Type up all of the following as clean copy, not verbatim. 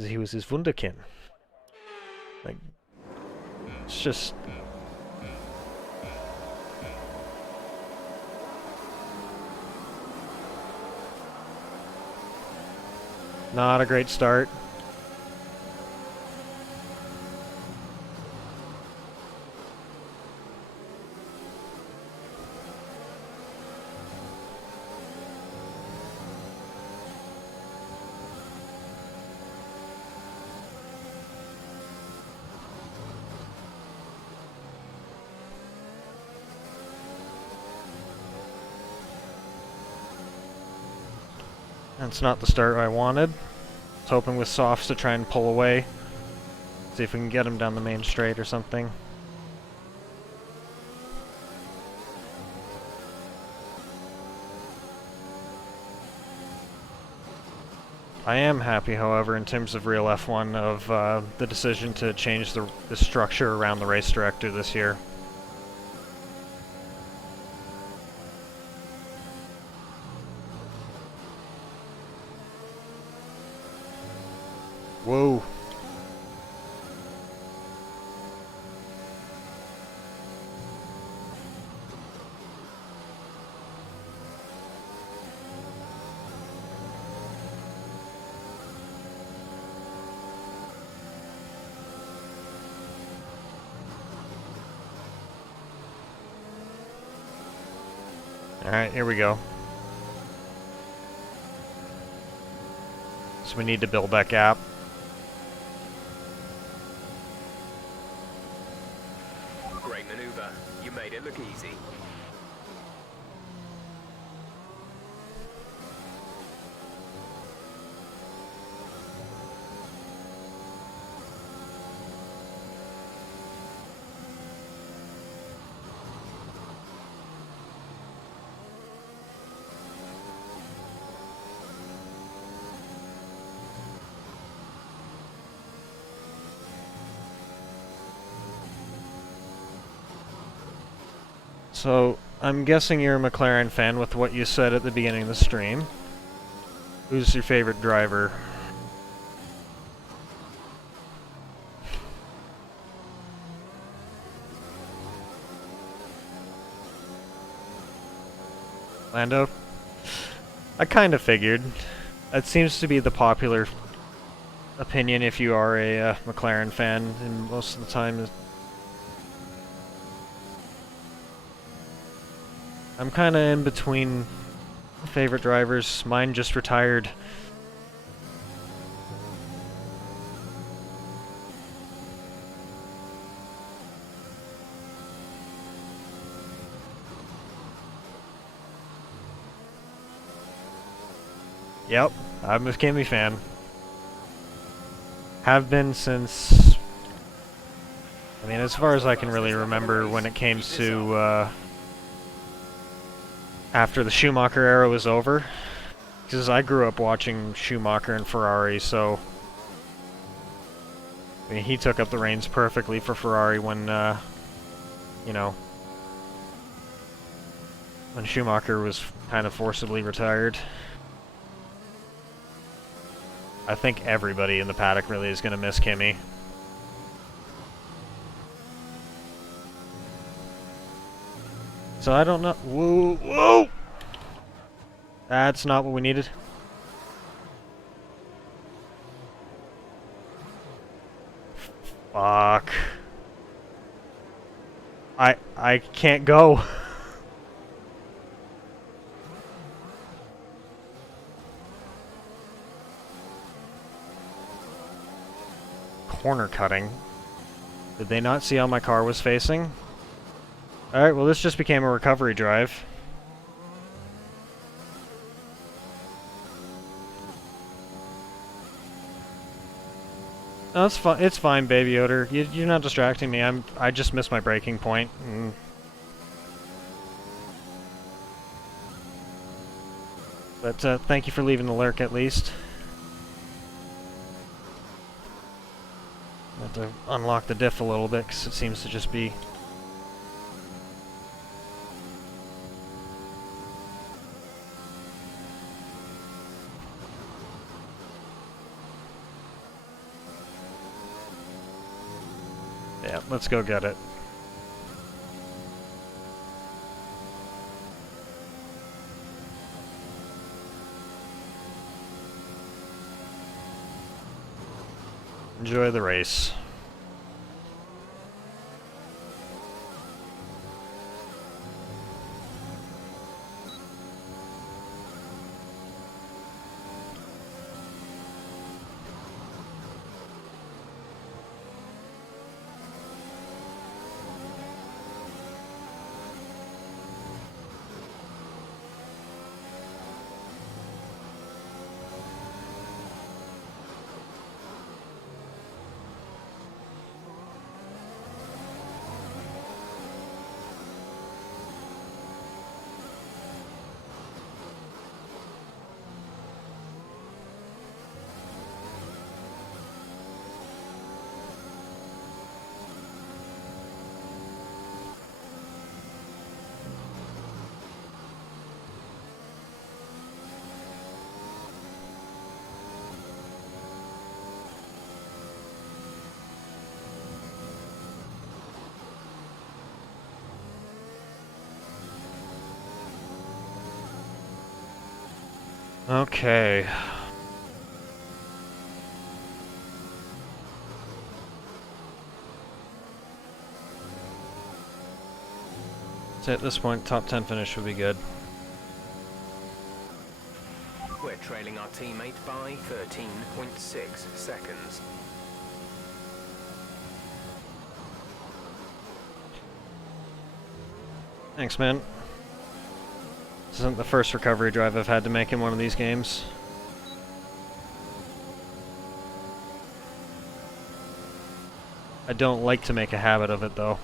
because he was his Wunderkind. Like, it's just... not a great start. That's not the start I wanted. I was hoping with softs to try and pull away. See if we can get him down the main straight or something. I am happy, however, in terms of real F1, of the decision to change the structure around the race director this year. Whoa. Alright, here we go. So we need to build that gap. Great maneuver. You made it look easy. So, I'm guessing you're a McLaren fan with what you said at the beginning of the stream. Who's your favorite driver? Lando? I kind of figured. That seems to be the popular opinion if you are a McLaren fan, and most of the time I'm kind of in between favorite drivers. Mine just retired. Yep, I'm a Kimi fan. Have been since... I mean, as far as I can really remember when it came to... after the Schumacher era was over. Because I grew up watching Schumacher and Ferrari, so... I mean, he took up the reins perfectly for Ferrari when, you know... when Schumacher was kind of forcibly retired. I think everybody in the paddock really is going to miss Kimi. So I don't know. Whoa, whoa! That's not what we needed. Fuck. I can't go. Corner cutting. Did they not see how my car was facing? Alright, well this just became a recovery drive. No, it's fine. It's fine, Baby Yoder. You're not distracting me. I just missed my braking point. But thank you for leaving the lurk at least. I have to unlock the diff a little bit because it seems to just be... Yeah, let's go get it. Enjoy the race. Okay. So at this point, top 10 finish would be good. We're trailing our teammate by 13.6 seconds. Thanks, man. This isn't the first recovery drive I've had to make in one of these games. I don't like to make a habit of it, though.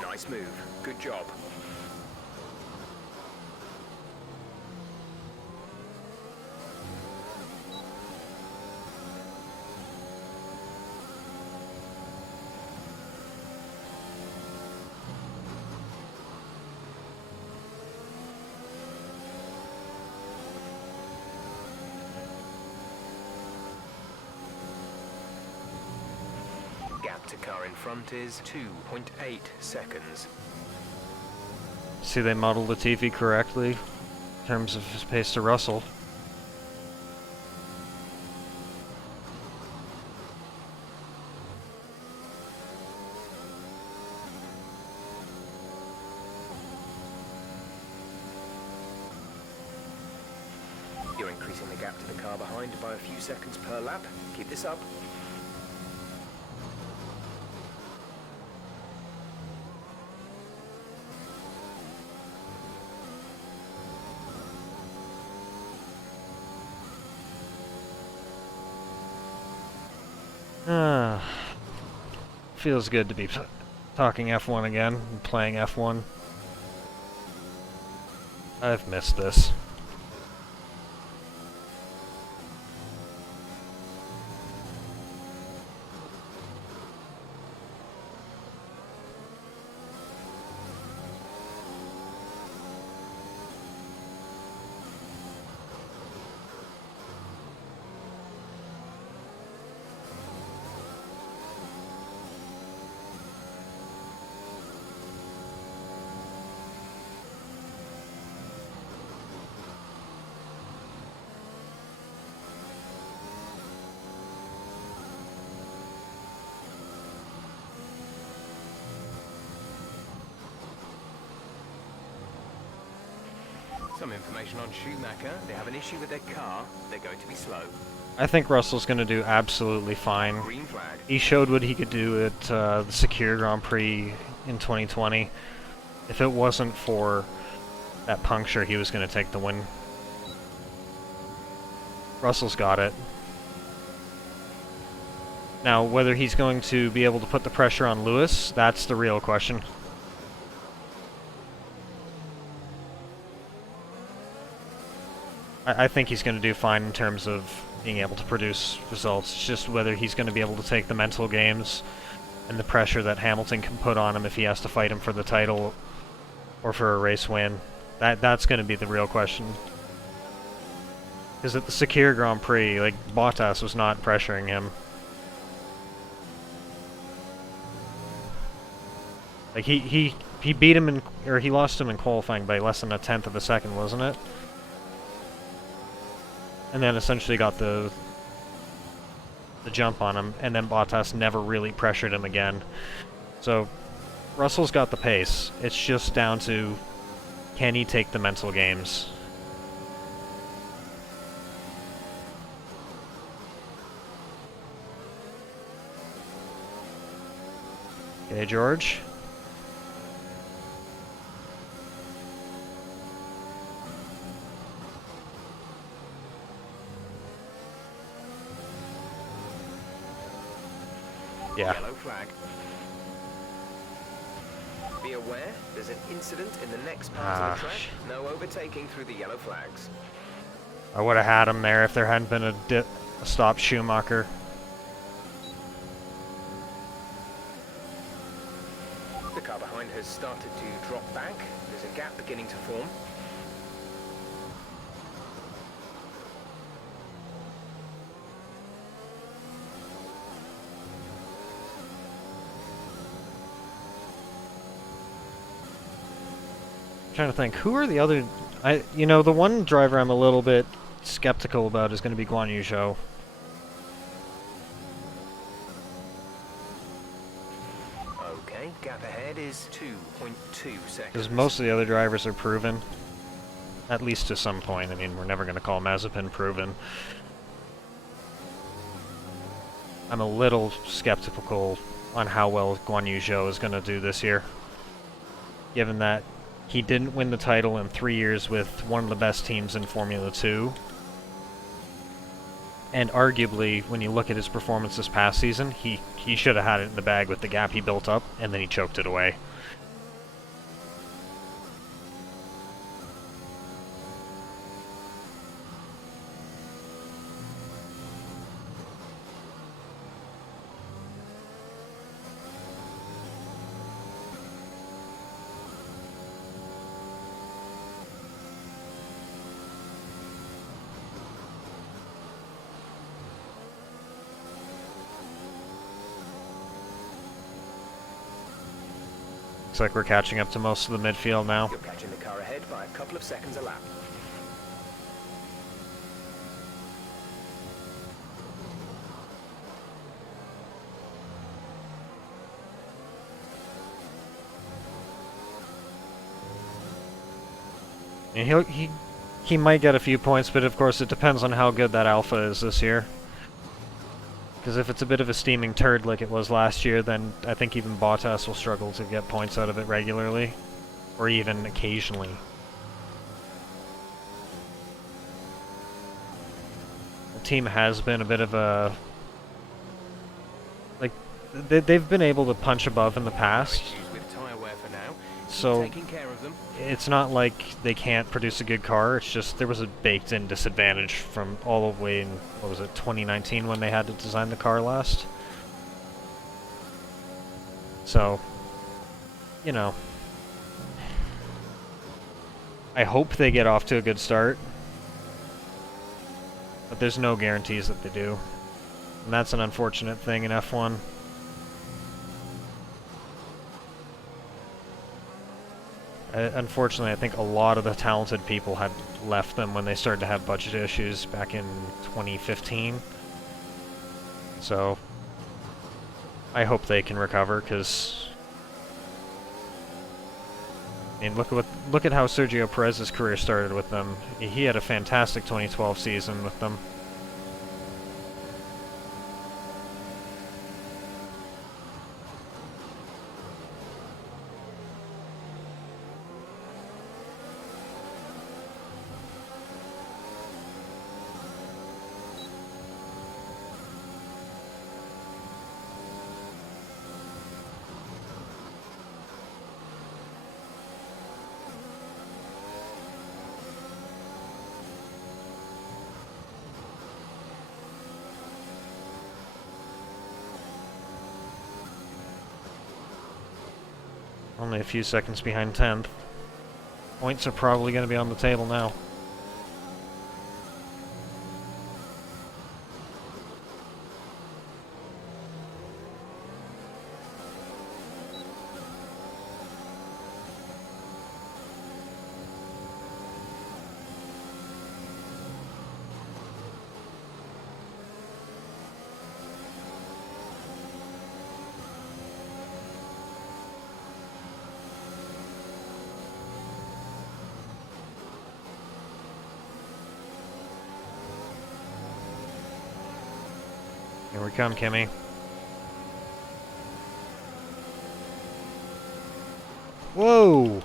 Nice move. Good job. Gap to car in front is 2.8 seconds. See, they modeled Latifi correctly in terms of his pace to Russell. You're increasing the gap to the car behind by a few seconds per lap. Keep this up. Feels good to be talking F1 again and playing F1. I've missed this. Some information on Schumacher. They have an issue with their car. They're going to be slow. I think Russell's going to do absolutely fine. Green flag. He showed what he could do at the Secure Grand Prix in 2020. If it wasn't for that puncture, he was going to take the win. Russell's got it. Now, whether he's going to be able to put the pressure on Lewis, that's the real question. I think he's going to do fine in terms of being able to produce results. It's just whether he's going to be able to take the mental games and the pressure that Hamilton can put on him if he has to fight him for the title or for a race win. That's going to be the real question. Because at the Sakir Grand Prix, like, Bottas was not pressuring him. Like, he beat him or he lost him in qualifying by less than a tenth of a second, wasn't it? And then essentially got the jump on him, and then Bottas never really pressured him again. So, Russell's got the pace. It's just down to, can he take the mental games? Okay, George. Yeah. Yellow flag. Be aware, there's an incident in the next part of the track. No overtaking through the yellow flags. I would have had him there if there hadn't been a stop Schumacher. The car behind has started to drop back. There's a gap beginning to form. Trying to think, who are the other... you know, the one driver I'm a little bit skeptical about is going to be Guan Yu Zhou. Okay, gap ahead is 2.2 seconds. Because most of the other drivers are proven. At least to some point. I mean, we're never going to call Mazepin proven. I'm a little skeptical on how well Guan Yu Zhou is going to do this year. Given that he didn't win the title in 3 years with one of the best teams in Formula 2. And arguably, when you look at his performance this past season, he should have had it in the bag with the gap he built up, and then he choked it away. Looks like we're catching up to most of the midfield now. You're catching the car ahead by a couple of seconds a lap. And he might get a few points, but of course it depends on how good that Alpha is this year. Because if it's a bit of a steaming turd like it was last year, then I think even Bottas will struggle to get points out of it regularly. Or even occasionally. The team has been a bit of a... like, they've been able to punch above in the past. So, it's not like they can't produce a good car, it's just there was a baked-in disadvantage from all the way in, what was it, 2019 when they had to design the car last? So, you know, I hope they get off to a good start, but there's no guarantees that they do. And that's an unfortunate thing in F1. Unfortunately, I think a lot of the talented people had left them when they started to have budget issues back in 2015. So, I hope they can recover, because I mean, look at how Sergio Perez's career started with them. He had a fantastic 2012 season with them. Only a few seconds behind 10th. Points are probably going to be on the table now. Here we come, Kimmy. Whoa!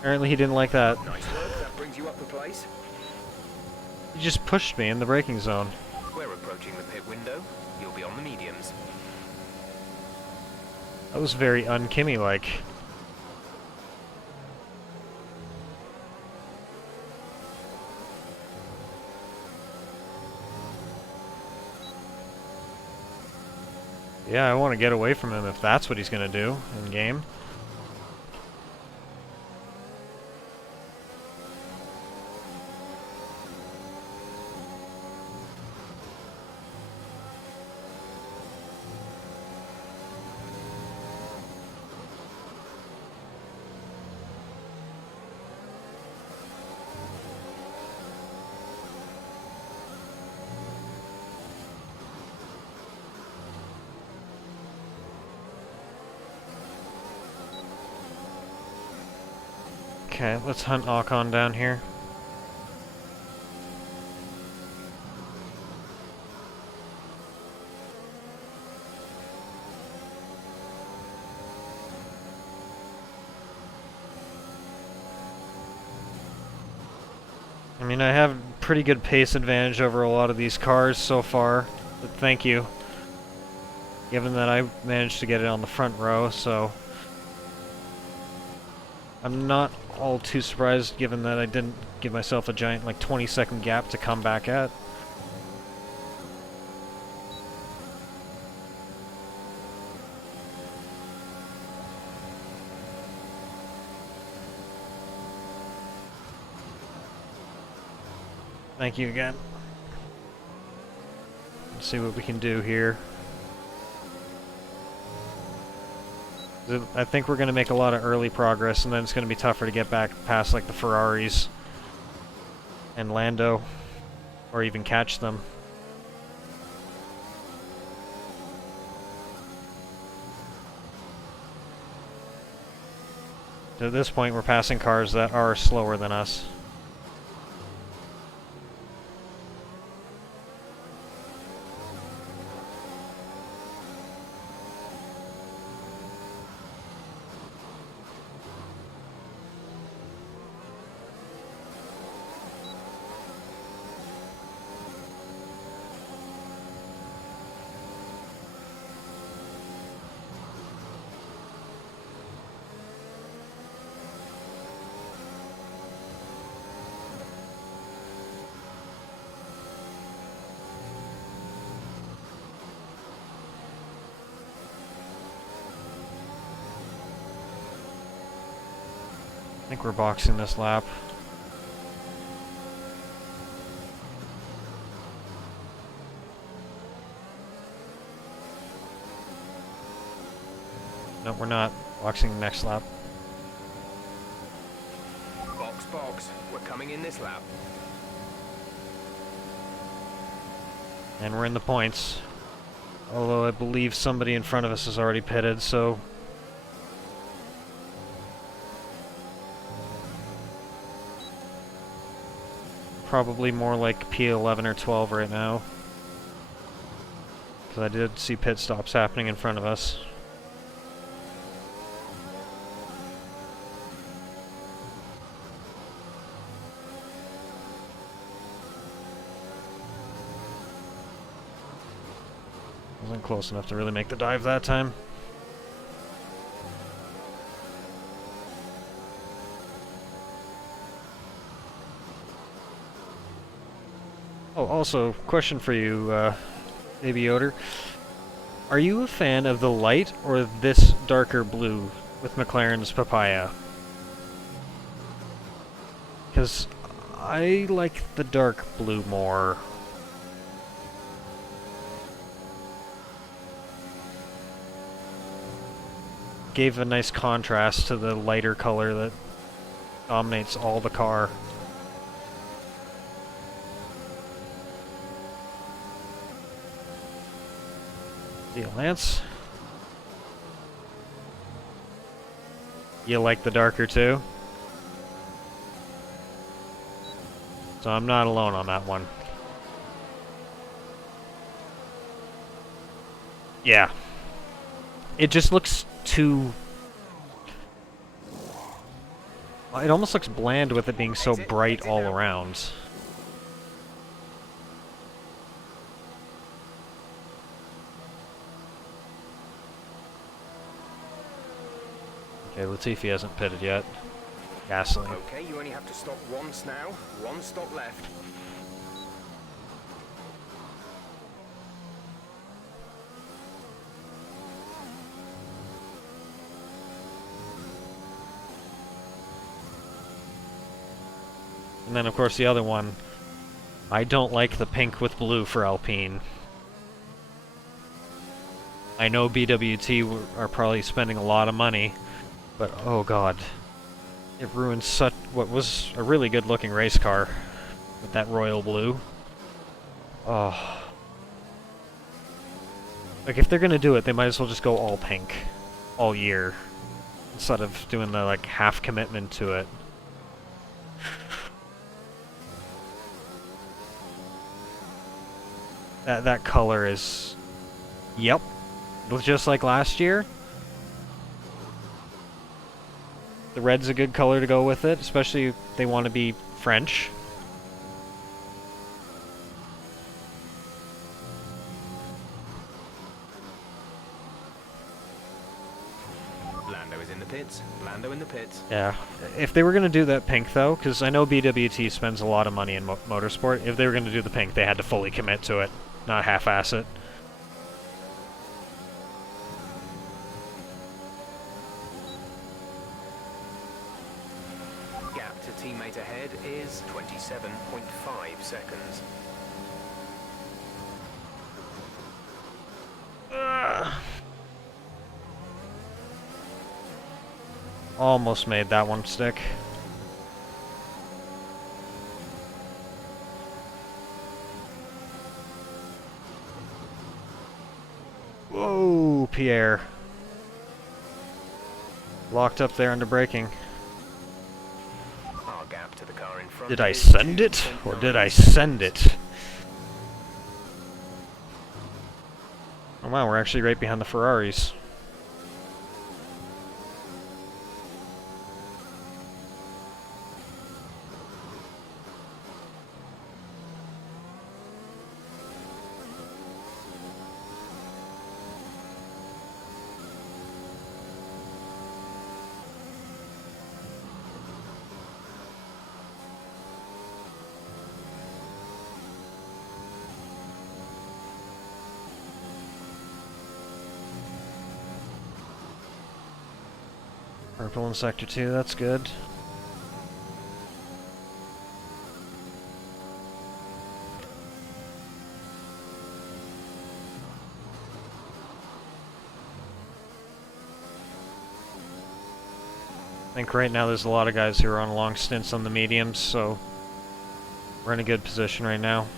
Apparently he didn't like that. Nice work, that brings you up a place. He just pushed me in the braking zone. We're approaching the pit window. You'll be on the mediums. That was very un-Kimmy-like. Yeah, I want to get away from him if that's what he's going to do in game. Okay, let's hunt Ocon down here. I mean, I have pretty good pace advantage over a lot of these cars so far, but thank you. Given that I managed to get it on the front row, so I'm not all too surprised given that I didn't give myself a giant, like, 20-second gap to come back at. Thank you again. Let's see what we can do here. I think we're going to make a lot of early progress, and then it's going to be tougher to get back past, like, the Ferraris and Lando, or even catch them. So at this point, we're passing cars that are slower than us. I think we're boxing this lap. No, we're not. Boxing the next lap. Box, box. We're coming in this lap. And we're in the points. Although I believe somebody in front of us has already pitted, so... probably more like P11 or 12 right now. Because I did see pit stops happening in front of us. Wasn't close enough to really make the dive that time. Oh, also, question for you, Baby Yoder. Are you a fan of the light or this darker blue with McLaren's Papaya? Because I like the dark blue more. Gave a nice contrast to the lighter color that dominates all the car. See you, Lance. You like the darker too? So I'm not alone on that one. Yeah. It just looks too... It almost looks bland with it being so bright all around. Okay, Latifi hasn't pitted yet. Gasoline. Okay, you only have to stop once now. One stop left. And then, of course, the other one. I don't like the pink with blue for Alpine. I know BWT are probably spending a lot of money, but oh god. It ruins such what was a really good looking race car with that royal blue. Oh. Like, if they're gonna do it, they might as well just go all pink all year instead of doing the, like, half commitment to it. That color is... Yep. Looks just like last year. The red's a good color to go with it, especially if they want to be French. Lando is in the pits. Lando in the pits. Yeah. If they were going to do that pink, though, because I know BWT spends a lot of money in motorsport, if they were going to do the pink, they had to fully commit to it, not half-ass it. Gap to teammate ahead is 27.5 seconds. Almost made that one stick. Whoa, Pierre. Locked up there under braking. Our gap to the car in front Did I is send it? Or 2.9 did I send it? Oh wow, we're actually right behind the Ferraris. Purple in Sector 2, that's good. I think right now there's a lot of guys who are on long stints on the mediums, so we're in a good position right now.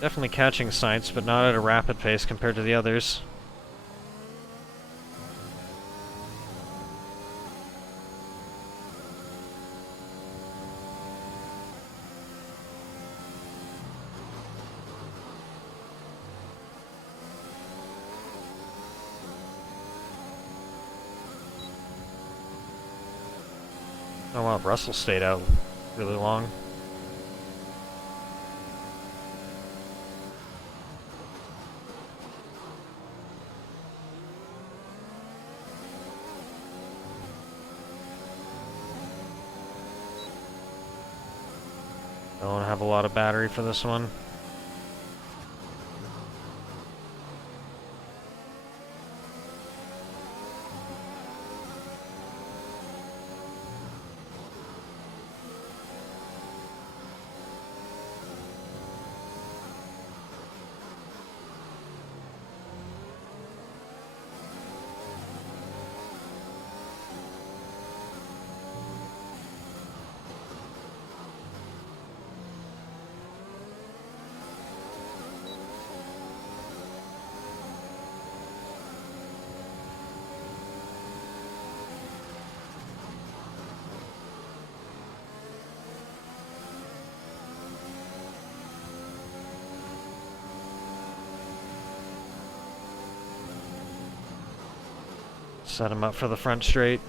Definitely catching sights, but not at a rapid pace compared to the others. Oh wow, Russell stayed out really long. Don't have a lot of battery for this one. Set him up for the front straight.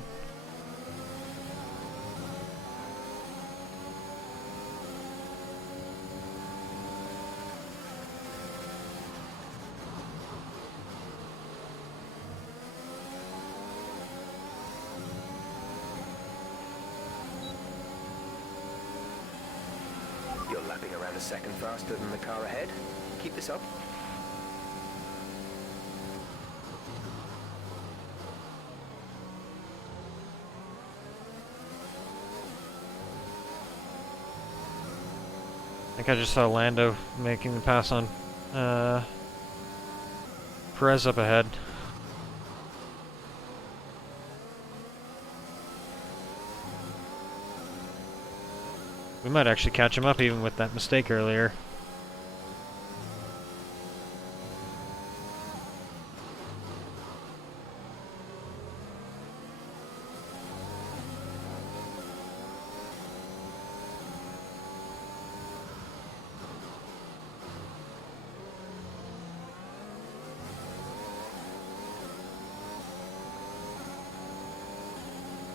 You're lapping around a second faster than the car ahead. Keep this up. I think I just saw Lando making the pass on Perez up ahead. We might actually catch him up even with that mistake earlier.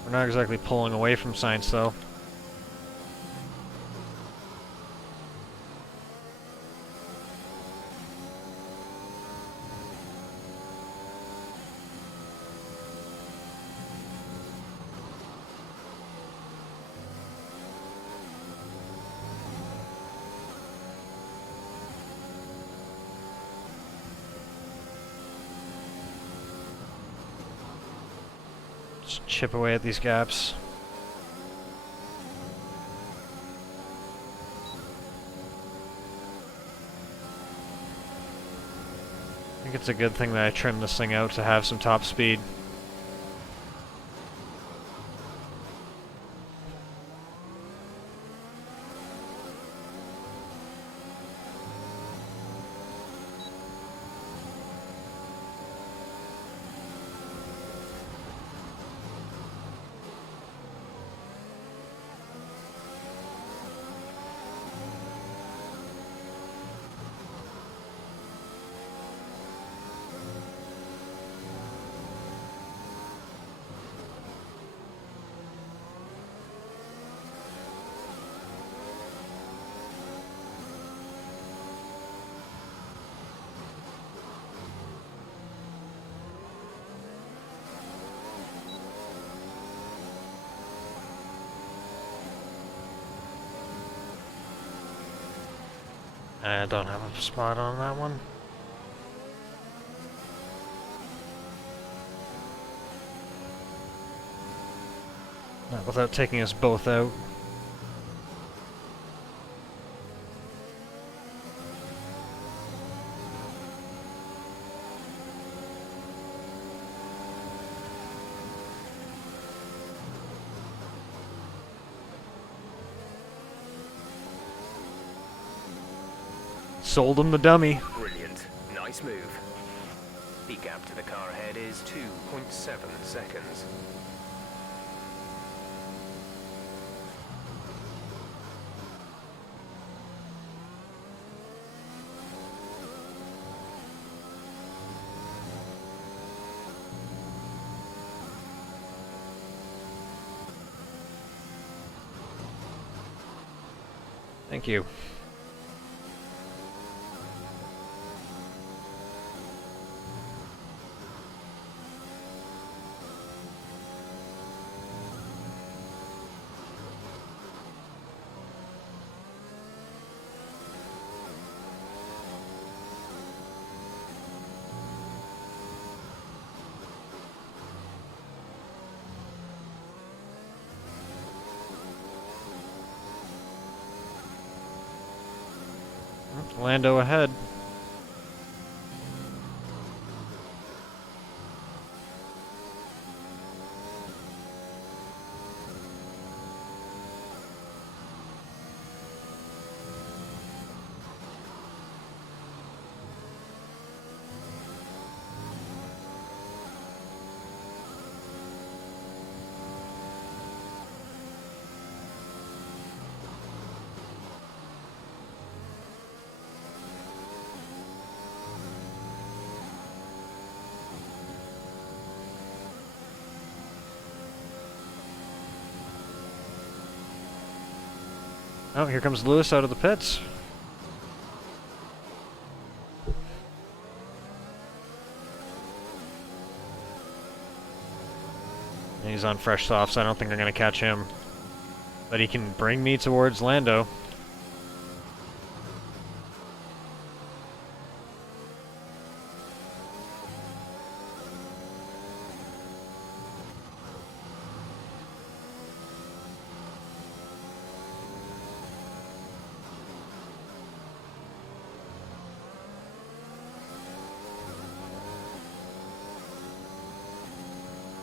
We're not exactly pulling away from Sainz though. Just chip away at these gaps. I think it's a good thing that I trimmed this thing out to have some top speed. I don't have a spot on that one. Not without taking us both out. Sold him the dummy. Brilliant. Nice move. The gap to the car ahead is 2.7 seconds. Thank you. Lando ahead. Oh, here comes Lewis out of the pits. And he's on fresh softs, so I don't think they're going to catch him. But he can bring me towards Lando.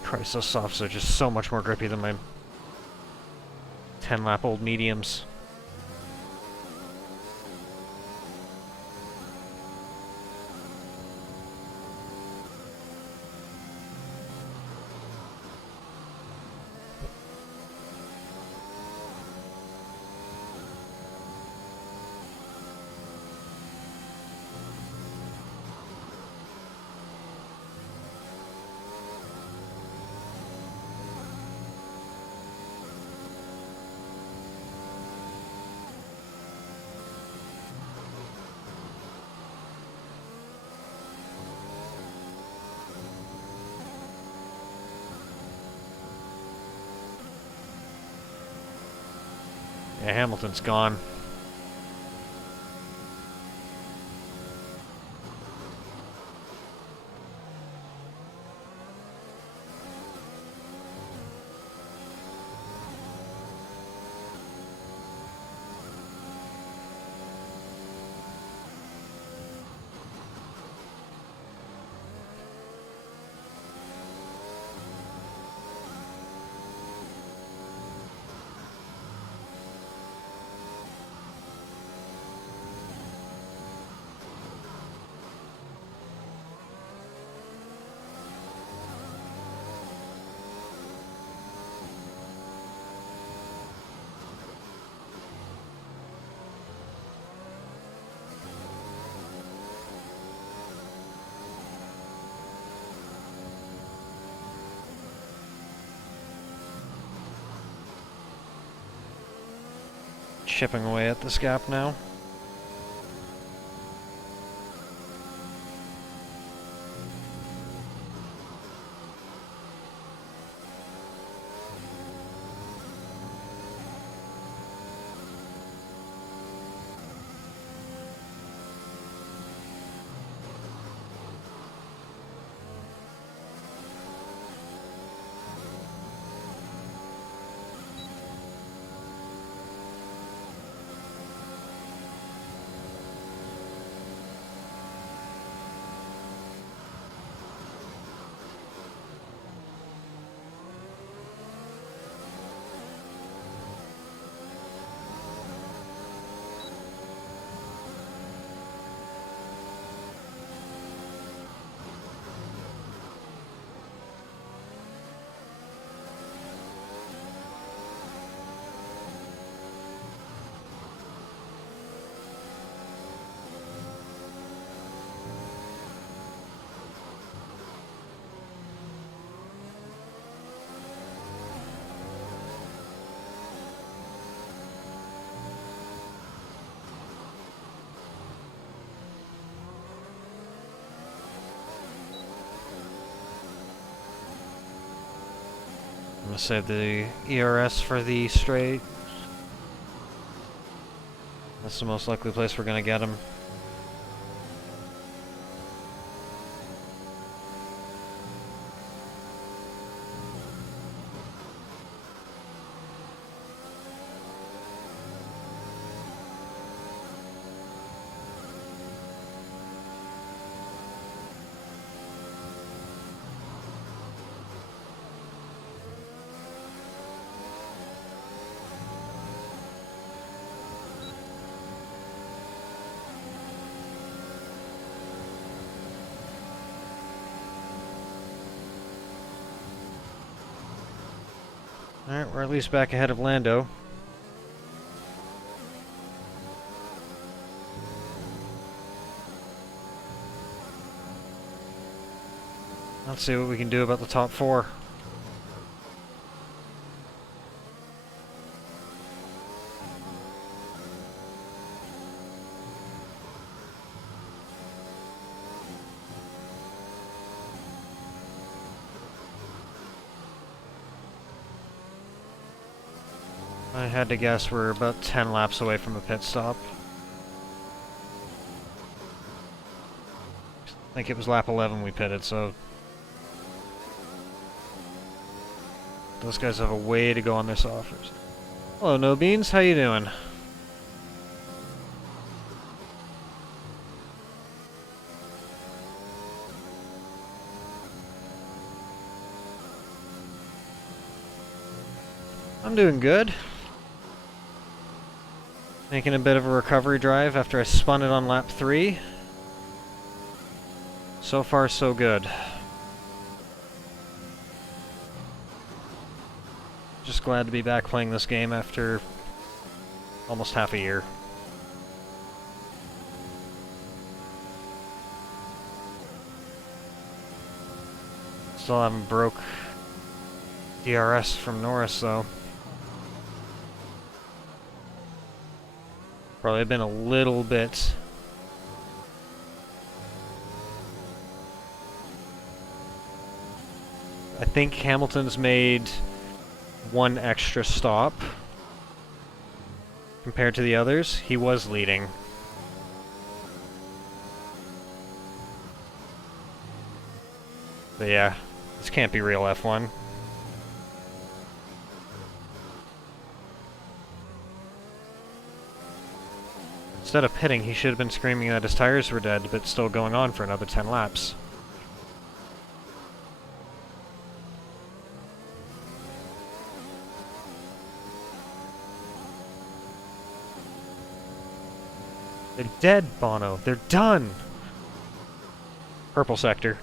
Christ, those softs are just so much more grippy than my 10-lap-old mediums. Yeah, Hamilton's gone. Chipping away at this gap now. gonna save the ERS for the straight. That's the most likely place we're gonna get him. Alright, we're at least back ahead of Lando. Let's see what we can do about the top 4. I had to guess we're about 10 laps away from a pit stop. I think it was lap 11 we pitted, so those guys have a way to go on their softers. Hello, No Beans, how you doing? I'm doing good. Making a bit of a recovery drive after I spun it on lap 3. So far, so good. Just glad to be back playing this game after almost half a year. Still haven't broke DRS from Norris though. Probably been a little bit I think Hamilton's made one extra stop compared to the others. He was leading. But yeah, this can't be real F1. Instead of pitting, he should have been screaming that his tires were dead, but still going on for another 10 laps. They're dead, Bono. They're done! Purple sector.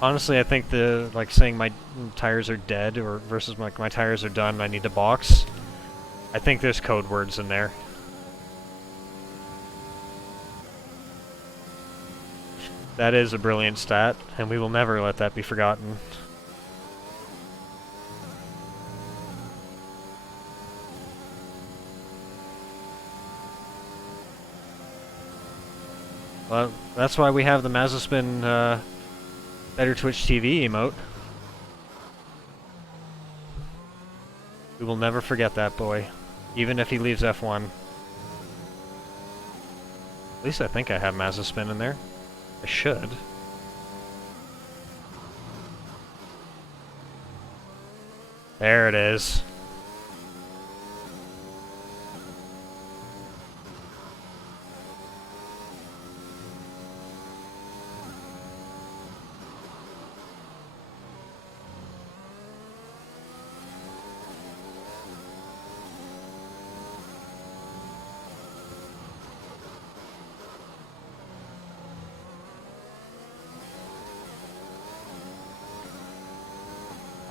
Honestly, I think the, like, saying my tires are dead or versus my tires are done, I need to box. I think there's code words in there. That is a brilliant stat, and we will never let that be forgotten. Well, that's why we have the Mazepin, Better Twitch TV emote. We will never forget that boy, even if he leaves F1. At least I think I have Mazepin in there. I should. There it is.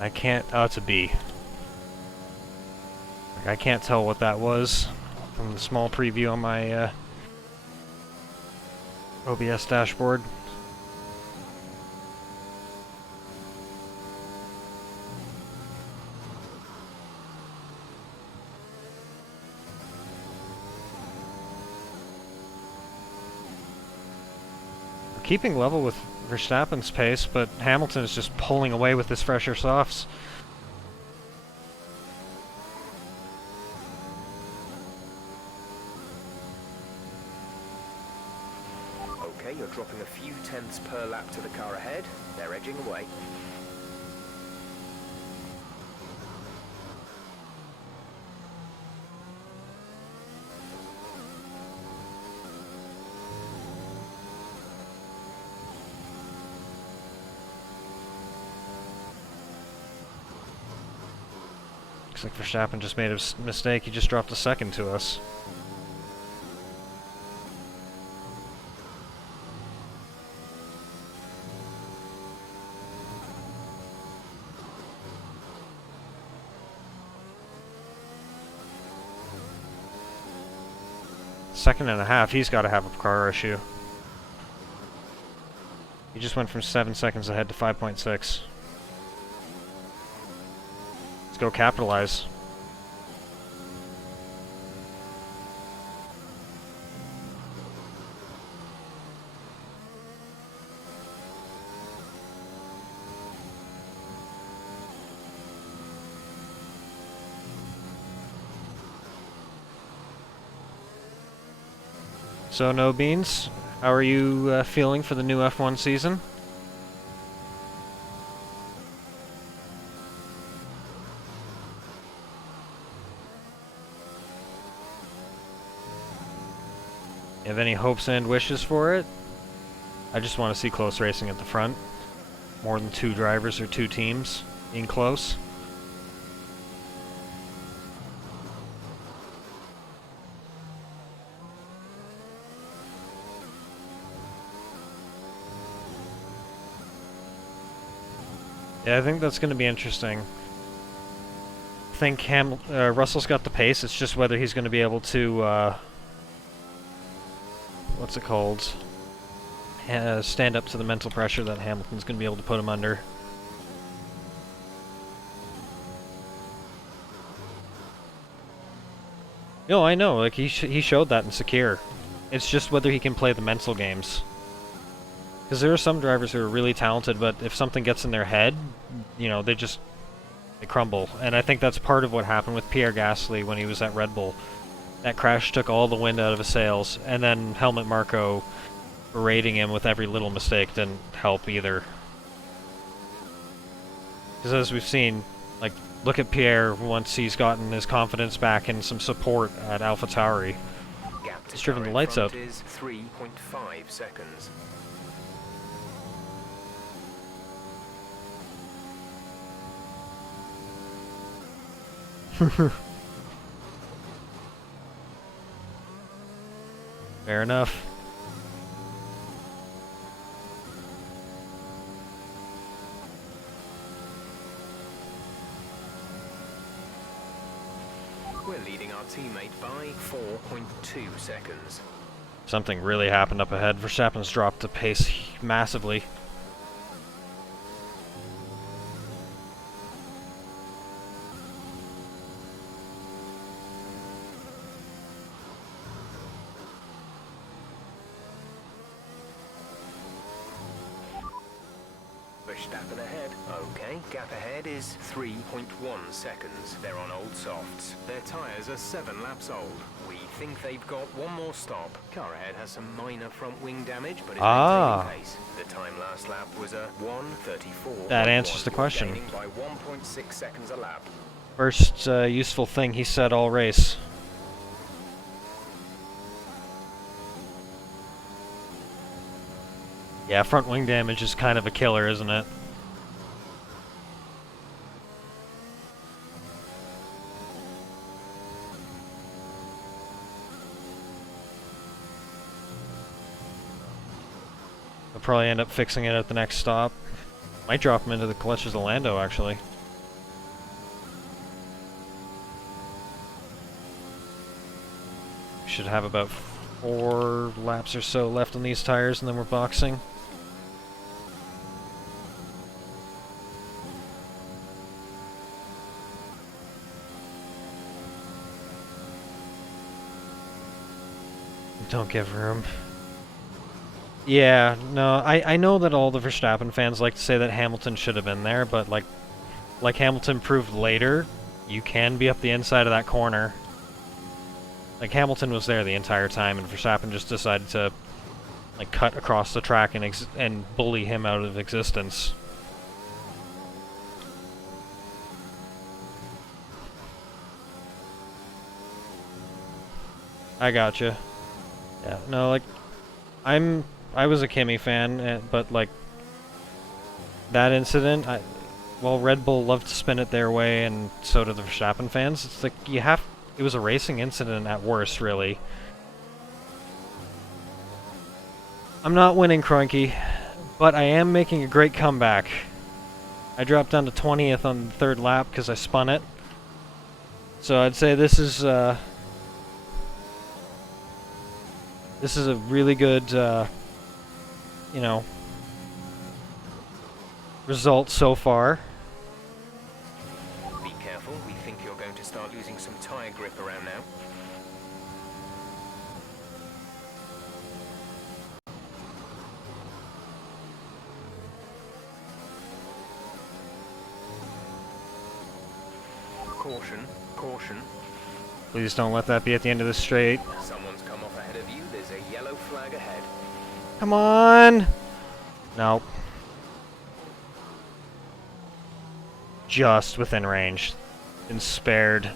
I can't... oh, it's a B. I can't tell what that was from the small preview on my OBS dashboard. keeping level with Verstappen's pace, but Hamilton is just pulling away with his fresher softs. Okay, you're dropping a few tenths per lap to the car ahead. They're edging away. Looks like Verstappen just made a mistake. He just dropped a second to us. Second and a half, he's got to have a car issue. He just went from 7 seconds ahead to 5.6. Let's go capitalize. So, No Beans, how are you feeling for the new F1 season? You have any hopes and wishes for it? I just want to see close racing at the front. More than 2 drivers or 2 teams being close. Yeah, I think that's going to be interesting. I think Russell's got the pace, it's just whether he's going to be able to, what's it called? Stand up to the mental pressure that Hamilton's going to be able to put him under. No, I know, like, he showed that in Sakir. It's just whether he can play the mental games. Because there are some drivers who are really talented, but if something gets in their head, you know, they crumble. And I think that's part of what happened with Pierre Gasly when he was at Red Bull. That crash took all the wind out of his sails, and then Helmut Marko berating him with every little mistake didn't help either. Because as we've seen, like, look at Pierre once he's gotten his confidence back and some support at AlphaTauri. He's driven the lights out. Is 3.5 seconds. Fair enough. We're leading our teammate by 4.2 seconds. Something really happened up ahead. Verstappen's dropped the pace massively. Verstappen ahead. Okay, gap ahead is 3.1 seconds. They're on old softs. Their tyres are 7 laps old. We think they've got one more stop. Car ahead has some minor front wing damage, but is maintaining pace. The time last lap was a 1:34. That answers the question. Gaining by 1.6 seconds a lap. First useful thing he said all race. Yeah, front wing damage is kind of a killer, isn't it? He'll probably end up fixing it at the next stop. Might drop him into the clutches of Lando, actually. Should have about 4 laps or so left on these tires, and then we're boxing. Don't give room. Yeah, no, I know that all the Verstappen fans like to say that Hamilton should have been there, but like Hamilton proved later, you can be up the inside of that corner. Like Hamilton was there the entire time, and Verstappen just decided to like cut across the track and bully him out of existence. I gotcha. Yeah, no, like I was a Kimi fan, but like that incident, well, Red Bull loved to spin it their way, and so do the Verstappen fans. It's like it was a racing incident at worst, really. I'm not winning, Kroenke, but I am making a great comeback. I dropped down to 20th on the third lap because I spun it. So I'd say this is a really good, you know, result so far. Be careful, we think you're going to start losing some tyre grip around now. Caution, caution. Please don't let that be at the end of the straight. Someone's come off ahead of you, there's a yellow flag ahead. Come on! Nope. Just within range. Been spared.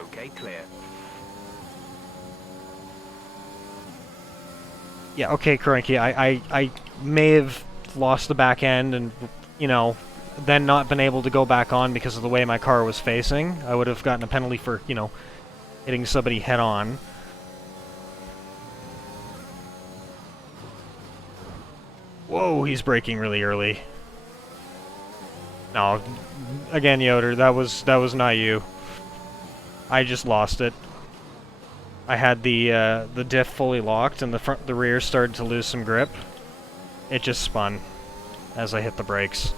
Okay, clear. Yeah, okay, Kroenke, I may have lost the back end and, you know, then not been able to go back on because of the way my car was facing. I would have gotten a penalty for, you know, hitting somebody head on. Whoa, he's braking really early. No, again, Yoder, that was not you. I just lost it. I had the diff fully locked, and the rear started to lose some grip. It just spun as I hit the brakes.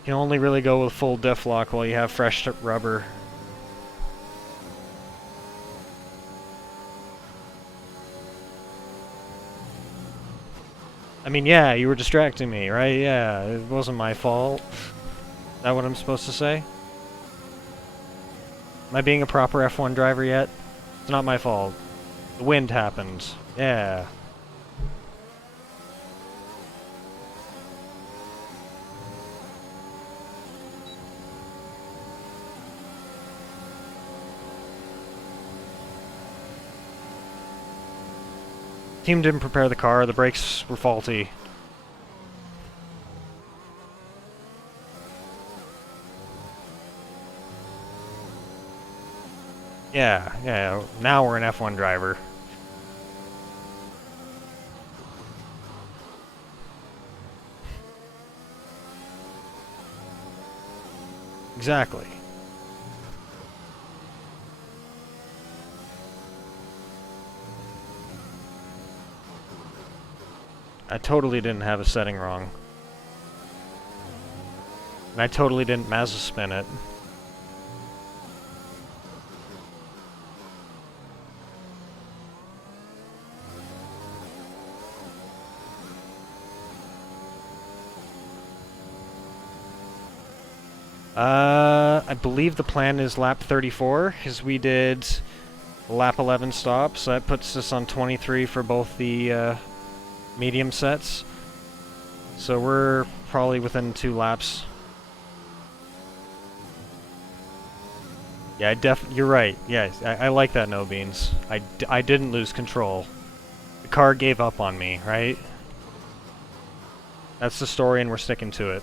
You can only really go with full diff lock while you have fresh rubber. I mean, yeah, you were distracting me, right? Yeah, it wasn't my fault. Is that what I'm supposed to say? Am I being a proper F1 driver yet? It's not my fault. The wind happened. Yeah. Team didn't prepare the car, the brakes were faulty. Yeah, now we're an F1 driver. Exactly. I totally didn't have a setting wrong. And I totally didn't Mazda spin it. I believe the plan is lap 34, because we did lap 11 stop, so that puts us on 23 for both the medium sets. So we're probably within 2 laps. Yeah, you're right. Yeah, I like that, No Beans. I didn't lose control. The car gave up on me, right? That's the story, and we're sticking to it.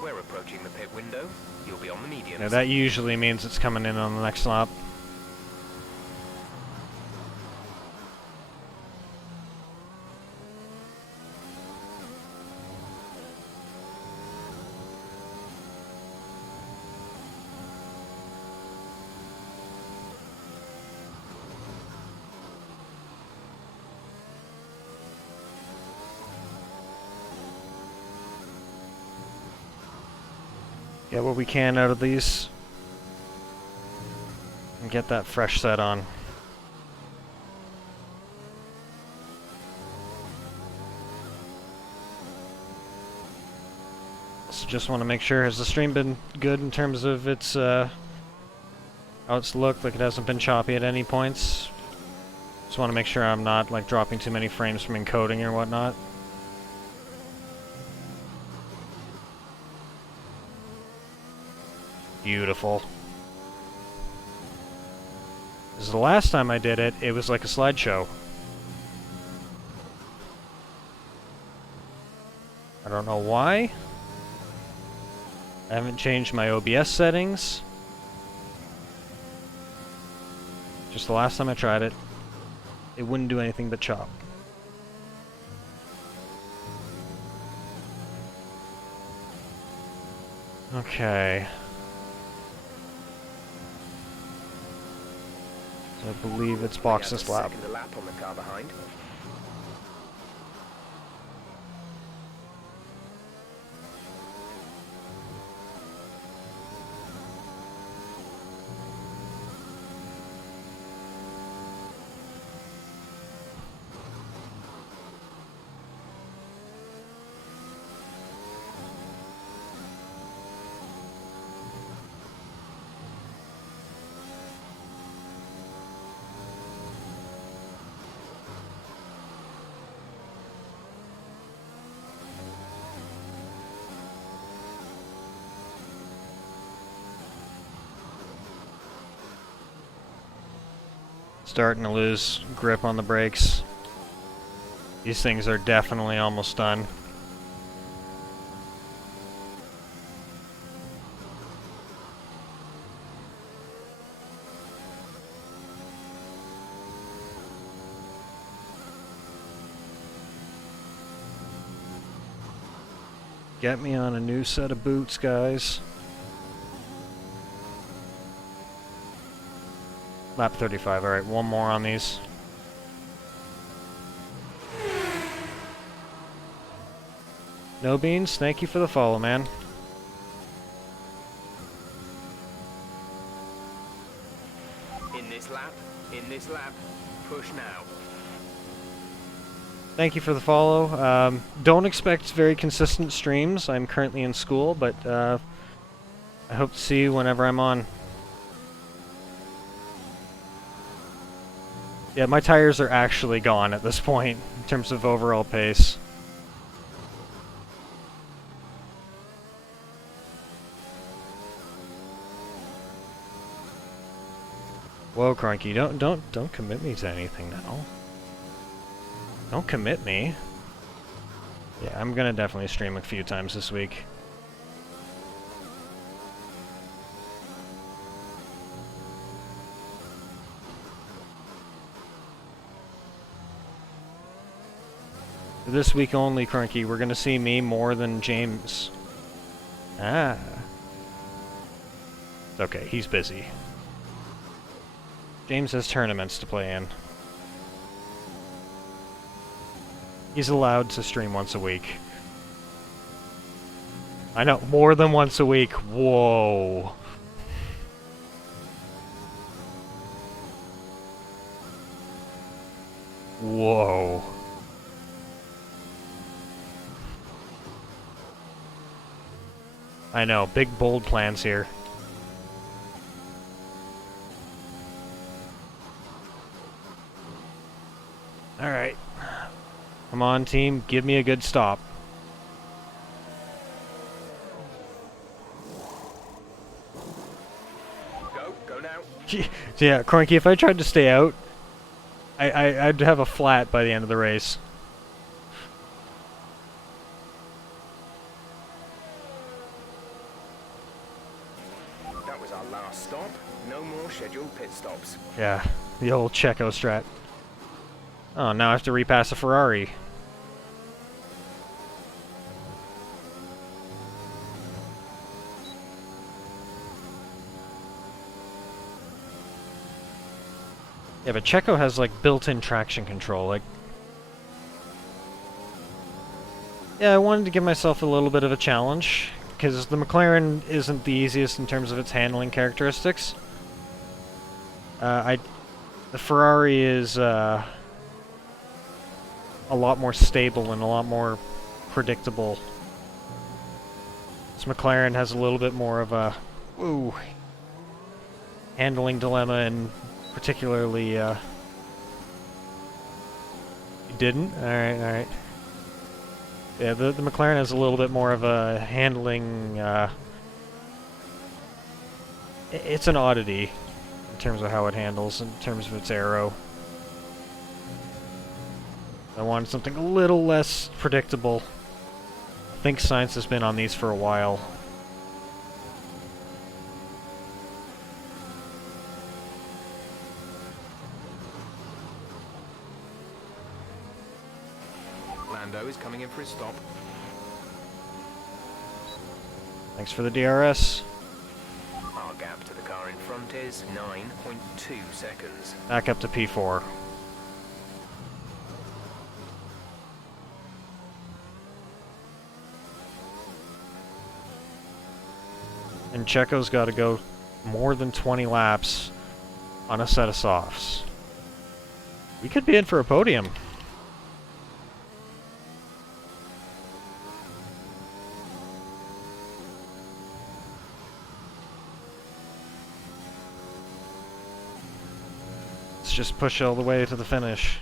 We're approaching the pit window. You'll be on the mediums. Now that usually means it's coming in on the next lap. Get what we can out of these. And get that fresh set on. So just want to make sure, has the stream been good in terms of its, how it's looked, like it hasn't been choppy at any points? Just want to make sure I'm not, like, dropping too many frames from encoding or whatnot. Beautiful. Because the last time I did it, it was like a slideshow. I don't know why. I haven't changed my OBS settings. Just the last time I tried it, it wouldn't do anything but chop. Okay. So I believe it's Box's lap. Second lap on the car behind. Starting to lose grip on the brakes. These things are definitely almost done. Get me on a new set of boots, guys. Lap 35, alright, one more on these. No Beans, thank you for the follow, man. In this lap, push now. Thank you for the follow. Don't expect very consistent streams. I'm currently in school, but I hope to see you whenever I'm on. Yeah, my tires are actually gone at this point, in terms of overall pace. Whoa, Cranky, don't commit me to anything now. Don't commit me. Yeah, I'm gonna definitely stream a few times this week. This week only, Cranky, we're gonna see me more than James. Ah. Okay, he's busy. James has tournaments to play in. He's allowed to stream once a week. I know, more than once a week. Whoa. Whoa. I know, big bold plans here. Alright. Come on, team, give me a good stop. Go now. Yeah, Cranky, if I tried to stay out, I'd have a flat by the end of the race. That was our last stop. No more scheduled pit stops. Yeah, the old Checo strat. Oh, now I have to repass a Ferrari. Yeah, but Checo has, like, built-in traction control, like... Yeah, I wanted to give myself a little bit of a challenge. because the McLaren isn't the easiest in terms of its handling characteristics. The Ferrari is a lot more stable and a lot more predictable. This McLaren has a little bit more of a handling dilemma, and particularly you didn't? Alright. Yeah, the McLaren has a little bit more of a handling, it's an oddity in terms of how it handles, in terms of its aero. I wanted something a little less predictable. I think Sainz has been on these for a while. Lando is coming in for his stop. Thanks for the DRS. Our gap to the car in front is 9.2 seconds. Back up to P4. And Checo's got to go more than 20 laps on a set of softs. We could be in for a podium. Let's just push all the way to the finish.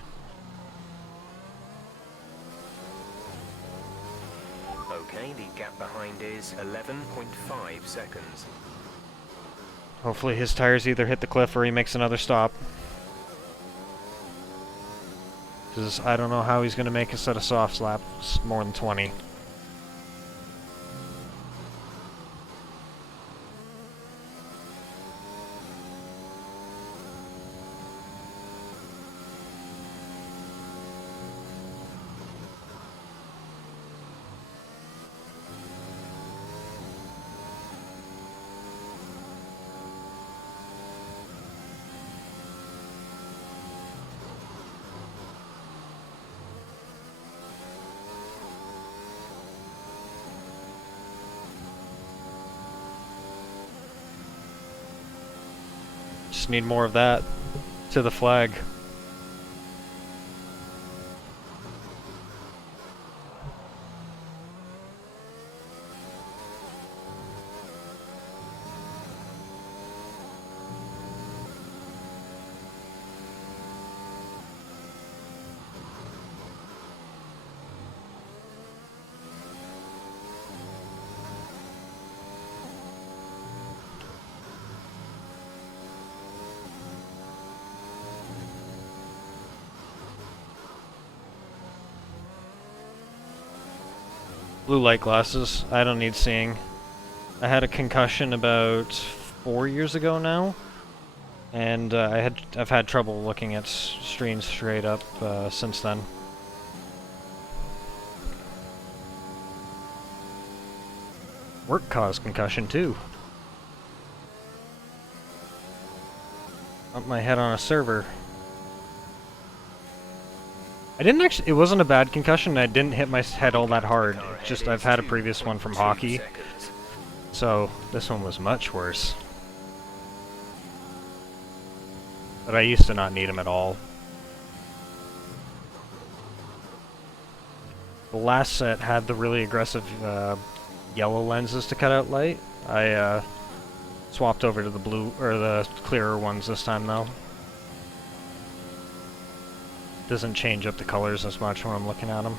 Okay, the gap behind is 11.5 seconds. Hopefully his tires either hit the cliff or he makes another stop. Because I don't know how he's going to make a set of softs laps more than 20. Just need more of that to the flag. Blue light glasses, I don't need seeing. I had a concussion about 4 years ago now, and I've had trouble looking at screens straight up since then. Work caused concussion too. Bumped my head on a server. I didn't actually, it wasn't a bad concussion, I didn't hit my head all that hard. Just I've had a previous one from hockey, so this one was much worse. But I used to not need them at all. The last set had the really aggressive yellow lenses to cut out light. I swapped over to the blue, or the clearer ones this time though. Doesn't change up the colors as much when I'm looking at them.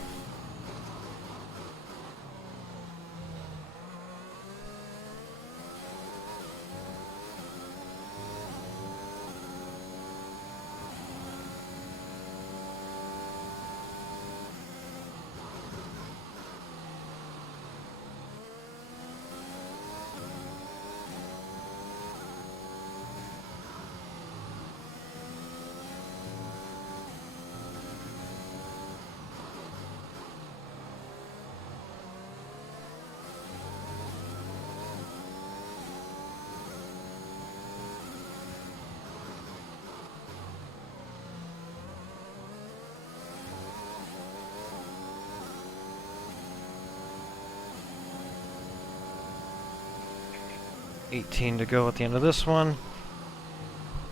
18 to go at the end of this one.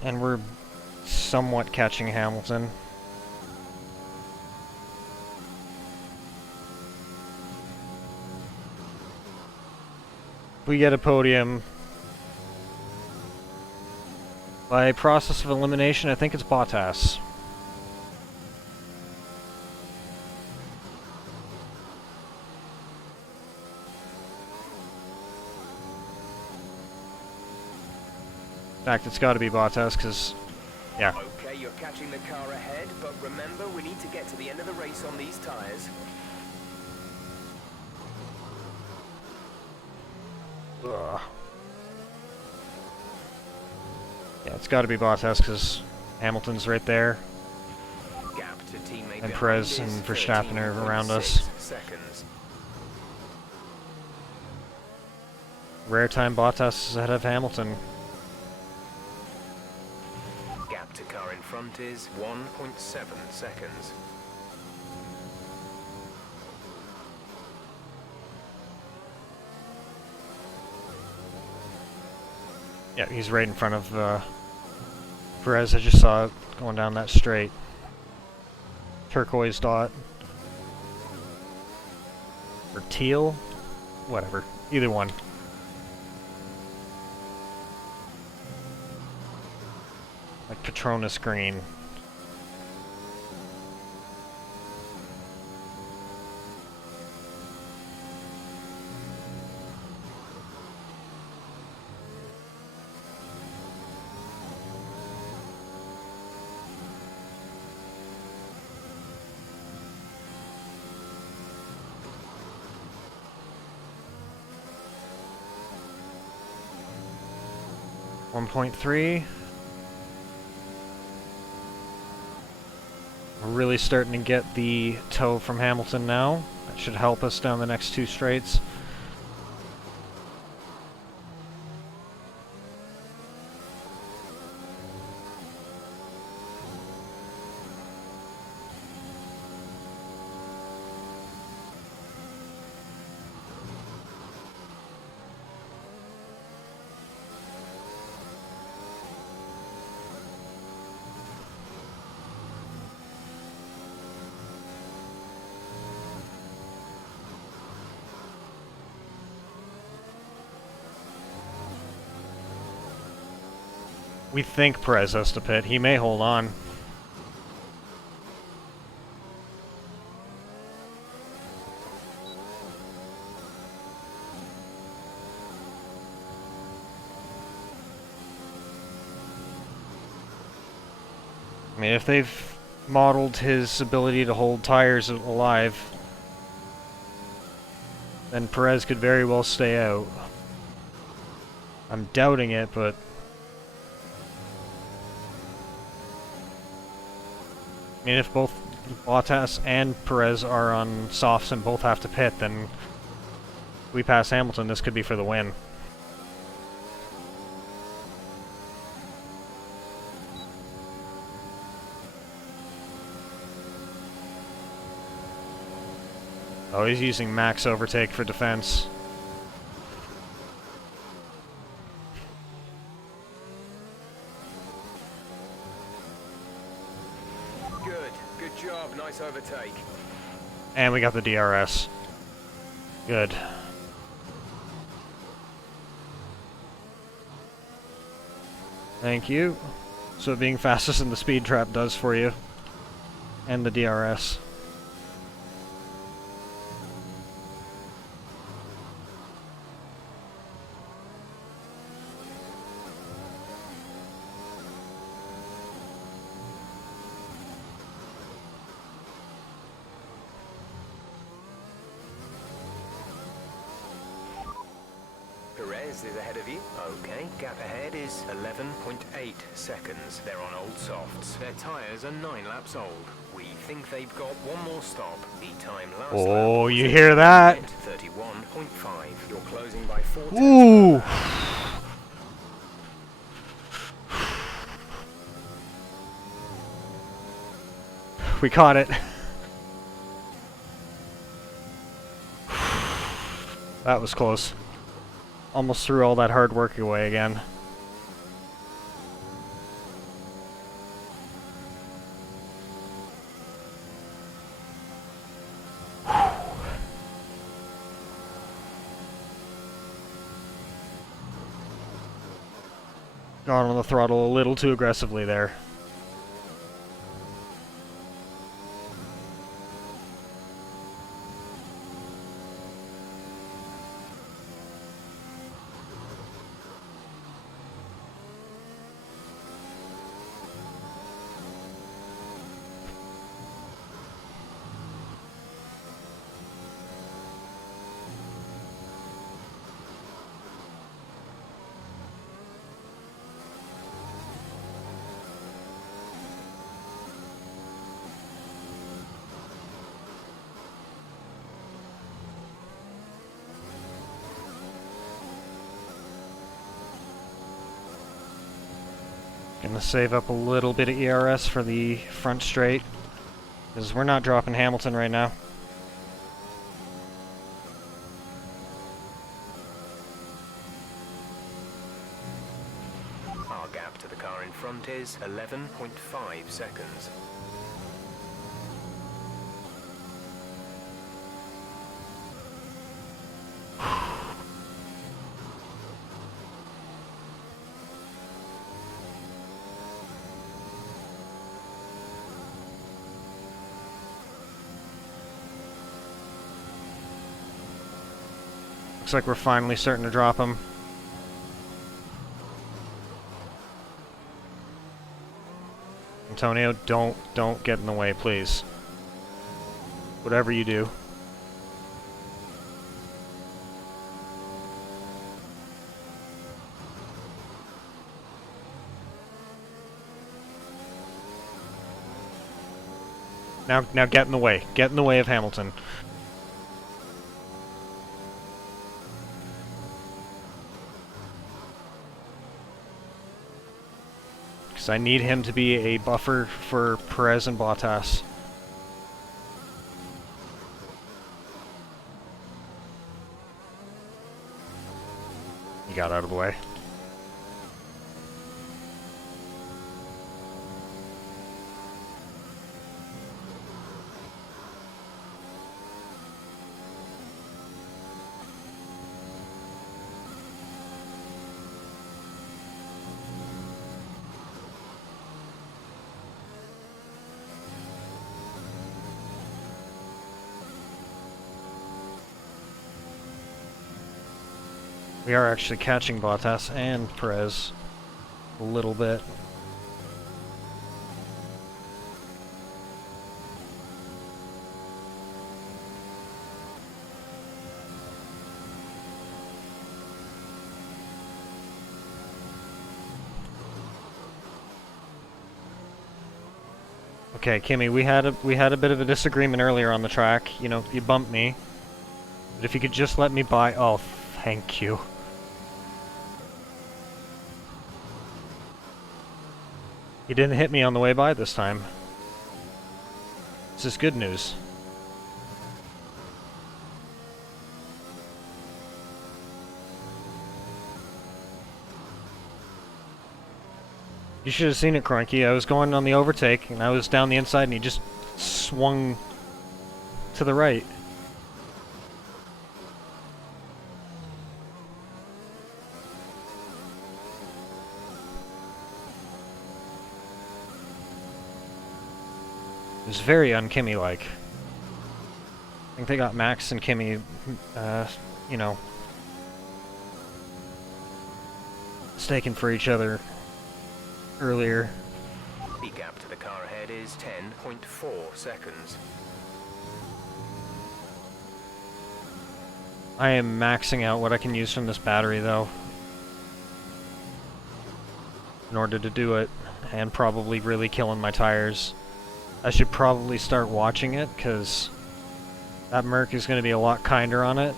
And we're somewhat catching Hamilton. We get a podium. By process of elimination, I think it's Bottas. In fact, it's got to be Bottas, because, yeah. Okay, you're catching the car ahead, but remember, we need to get to the end of the race on these tyres. Ugh. Yeah, it's got to be Bottas, because Hamilton's right there. Gap to teammate And behind Perez is and Verstappen are around us. 13.6 seconds. Rare time Bottas is ahead of Hamilton. Gap to car in front is 1.7 seconds. Yeah, he's right in front of Perez. I just saw it going down that straight. Turquoise dot. Or teal? Whatever. Either one. Like Petronas green. One 1.3. We're really starting to get the toe from Hamilton now. That should help us down the next two straights. We think Perez has to pit. He may hold on. I mean, if they've modeled his ability to hold tires alive, then Perez could very well stay out. I'm doubting it, but I mean, if both Bottas and Perez are on softs and both have to pit, then we pass Hamilton, this could be for the win. Oh, he's using max overtake for defense. Good job, nice overtake. And we got the DRS. Good. Thank you. So being fastest in the speed trap does for you. And the DRS. Perez is ahead of you. Okay, gap ahead is 11.8 seconds. They're on old softs. Their tyres are 9 laps old. We think they've got one more stop. The time last Oh, lap you hear that? 31.5. You're closing by 4 tenths. Ooh! We caught it. That was close. Almost threw all that hard work away again. Gone on the throttle a little too aggressively there. Gonna save up a little bit of ERS for the front straight, because we're not dropping Hamilton right now. Our gap to the car in front is 11.5 seconds. Looks like we're finally starting to drop him. Antonio, don't get in the way, please. Whatever you do. Now get in the way. Get in the way of Hamilton. Because I need him to be a buffer for Perez and Bottas. He got out of the way. We are actually catching Bottas and Perez a little bit. Okay, Kimmy, we had a bit of a disagreement earlier on the track. You know, you bumped me. But if you could just let me by... Oh, thank you. He didn't hit me on the way by this time. This is good news. You should have seen it, Cronky. I was going on the overtake, and I was down the inside, and he just swung to the right. It was very un-Kimmy-like. I think they got Max and Kimmy, you know, mistaken for each other earlier. The gap to the car ahead is 10.4 seconds. I am maxing out what I can use from this battery, though, in order to do it, and probably really killing my tires. I should probably start watching it, because that Merc is going to be a lot kinder on it,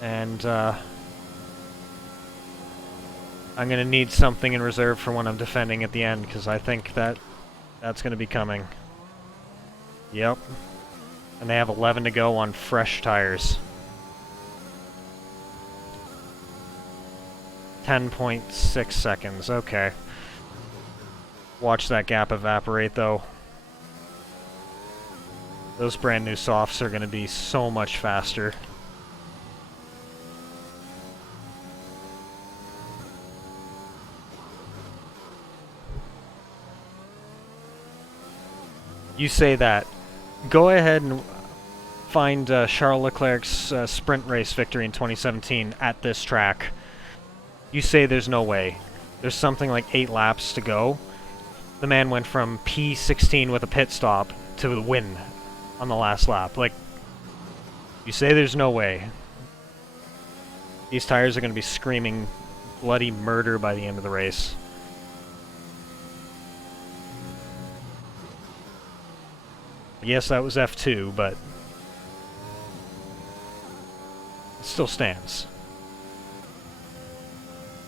and I'm going to need something in reserve for when I'm defending at the end, because I think that's going to be coming. Yep. And they have 11 to go on fresh tires. 10.6 seconds, okay. Watch that gap evaporate, though. Those brand new softs are going to be so much faster. You say that. Go ahead and find Charles Leclerc's sprint race victory in 2017 at this track. You say there's no way. There's something like 8 laps to go. The man went from P16 with a pit stop to the win on the last lap. Like, you say there's no way. These tires are going to be screaming bloody murder by the end of the race. Yes, that was F2, but it still stands.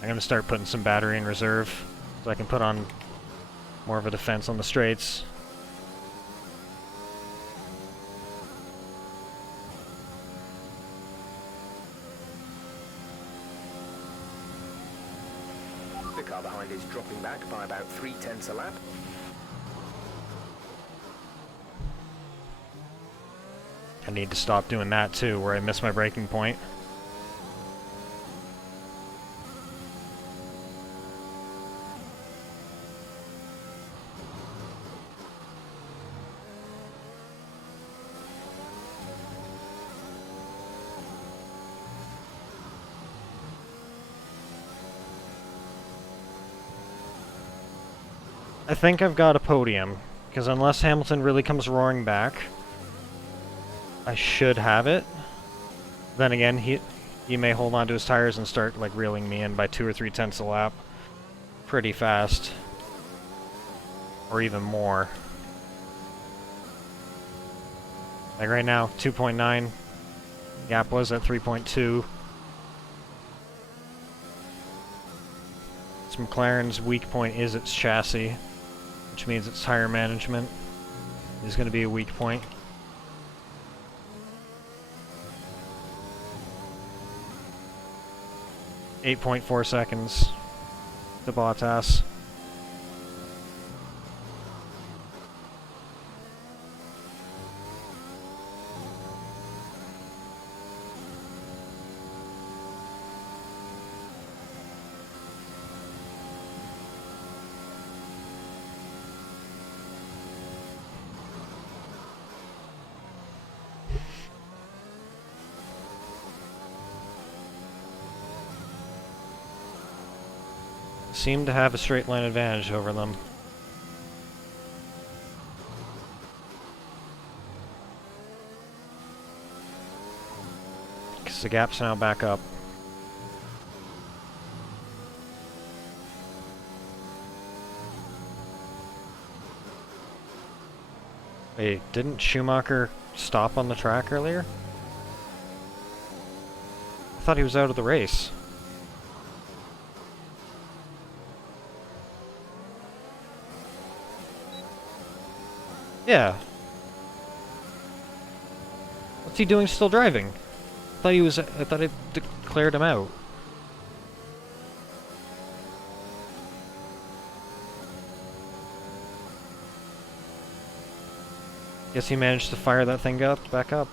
I'm going to start putting some battery in reserve so I can put on more of a defense on the straights. The car behind is dropping back by about 0.3 a lap. I need to stop doing that too, where I miss my braking point. I think I've got a podium, because unless Hamilton really comes roaring back, I should have it. Then again, he may hold on to his tires and start like reeling me in by 2 or 3/10 a lap. Pretty fast. Or even more. Like right now, 2.9. Gap was at 3.2. This McLaren's weak point is its chassis, which means its tire management is going to be a weak point. .4 seconds to Bottas. Seem to have a straight line advantage over them. Because the gap's now back up. Wait, didn't Schumacher stop on the track earlier? I thought he was out of the race. Yeah. What's he doing still driving? I thought it declared him out. Guess he managed to fire that thing back up.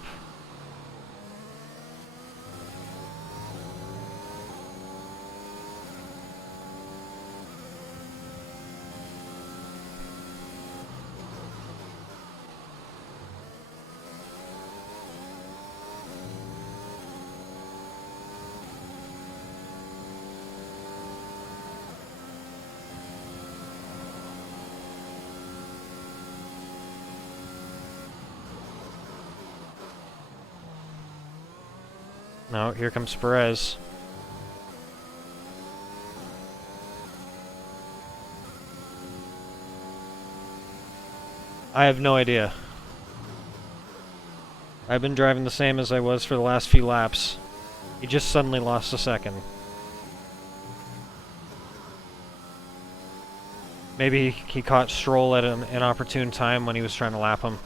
No, here comes Perez. I have no idea. I've been driving the same as I was for the last few laps. He just suddenly lost a second. Maybe he caught Stroll at an inopportune time when he was trying to lap him.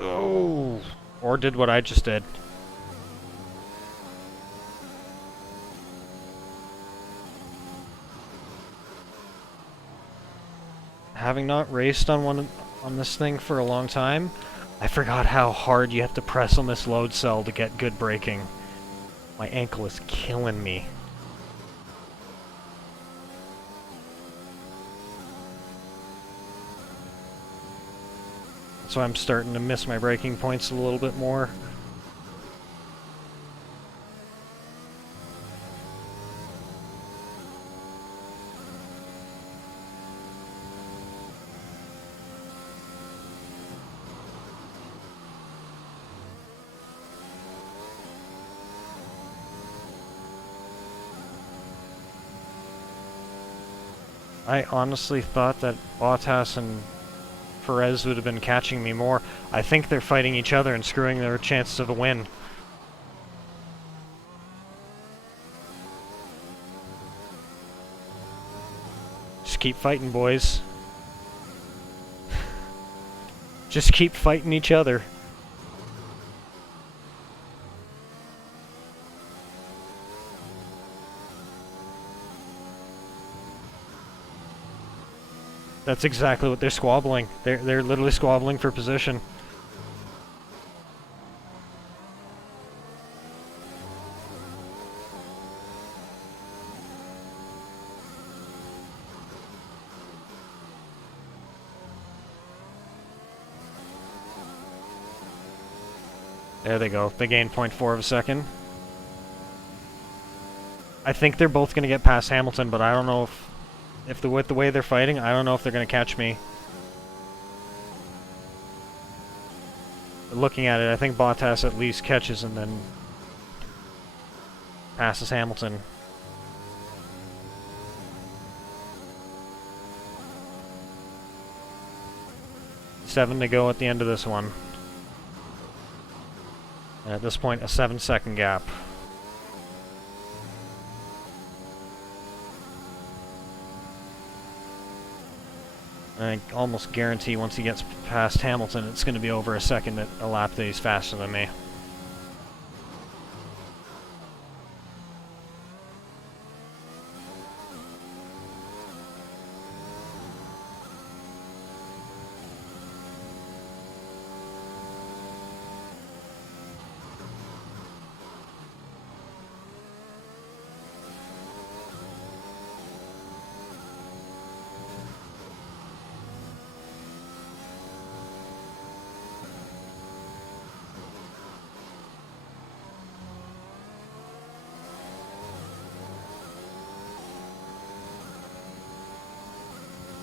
Oh! Or did what I just did. having not raced on this thing for a long time, I forgot how hard you have to press on this load cell to get good braking. My ankle is killing me. So I'm starting to miss my braking points a little bit more. I honestly thought that Bottas and Perez would have been catching me more. I think they're fighting each other and screwing their chances of a win. Just keep fighting, boys. Just keep fighting each other. That's exactly what they're squabbling. They're literally squabbling for position. There they go. They gained 0.4 of a second. I think they're both going to get past Hamilton, but I don't know if with the way they're fighting, I don't know if they're going to catch me. But looking at it, I think Bottas at least catches and then passes Hamilton. Seven to go at the end of this one. And at this point, a 7-second gap. I almost guarantee once he gets past Hamilton, it's going to be over a second at a lap that he's faster than me.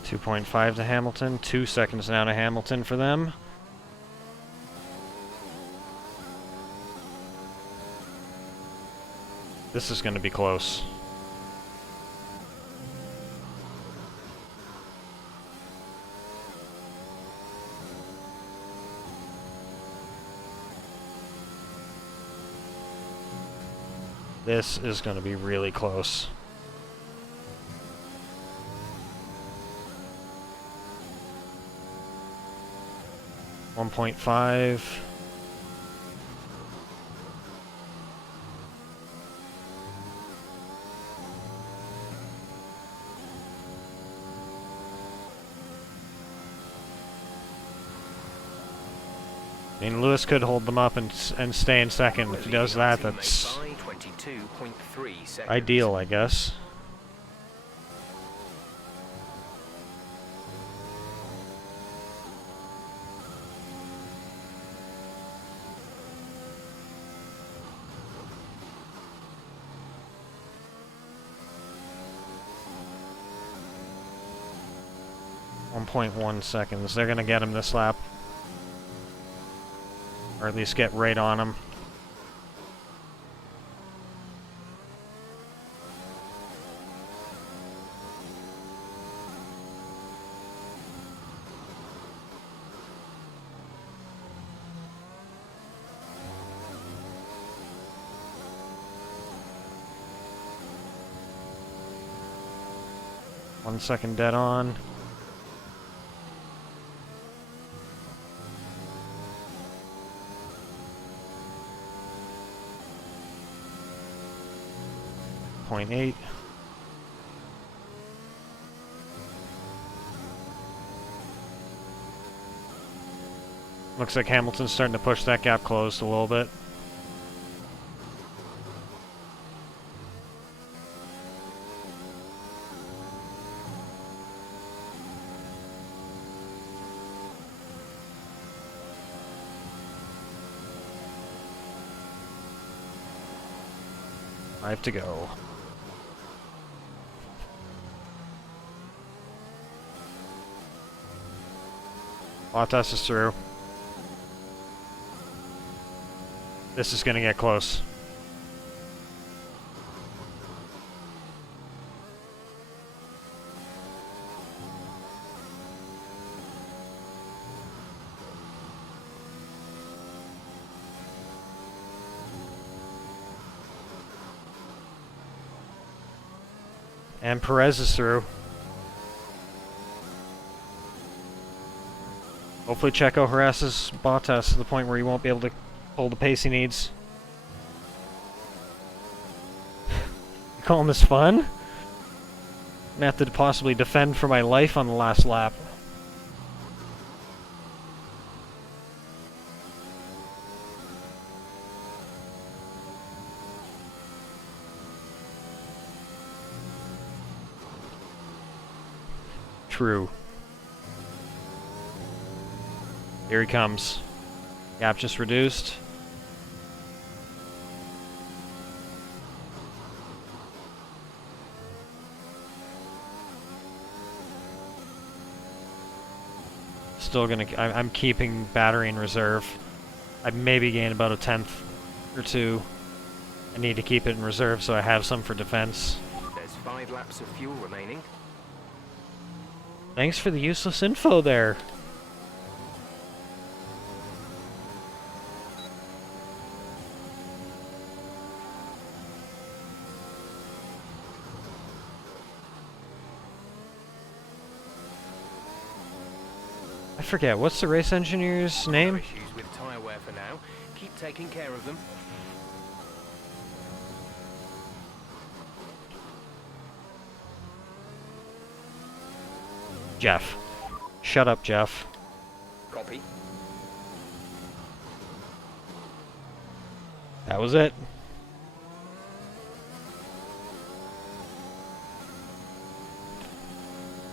.5 to Hamilton, 2 seconds now to Hamilton for them. This is going to be close. This is going to be really close. .5. I mean, Lewis could hold them up and stay in second. If he does that, that's ideal, I guess. .1 seconds. They're gonna get him this lap. Or at least get right on him. One second dead on. .8. Looks like Hamilton's starting to push that gap closed a little bit. I have to go. Bottas is through. This is gonna get close. And Perez is through. Hopefully Checo harasses Bottas to the point where he won't be able to pull the pace he needs. You calling this fun? I'm gonna have to possibly defend for my life on the last lap. True. Here he comes. Gap just reduced. Still gonna... I'm keeping battery in reserve. I maybe gain about a 10th or 2. I need to keep it in reserve so I have some for defense. There's 5 laps of fuel remaining. Thanks for the useless info there. I forget, what's the race engineer's name? Issues with tyre wear for now. Keep taking care of them. Jeff. Shut up, Jeff. Copy. That was it.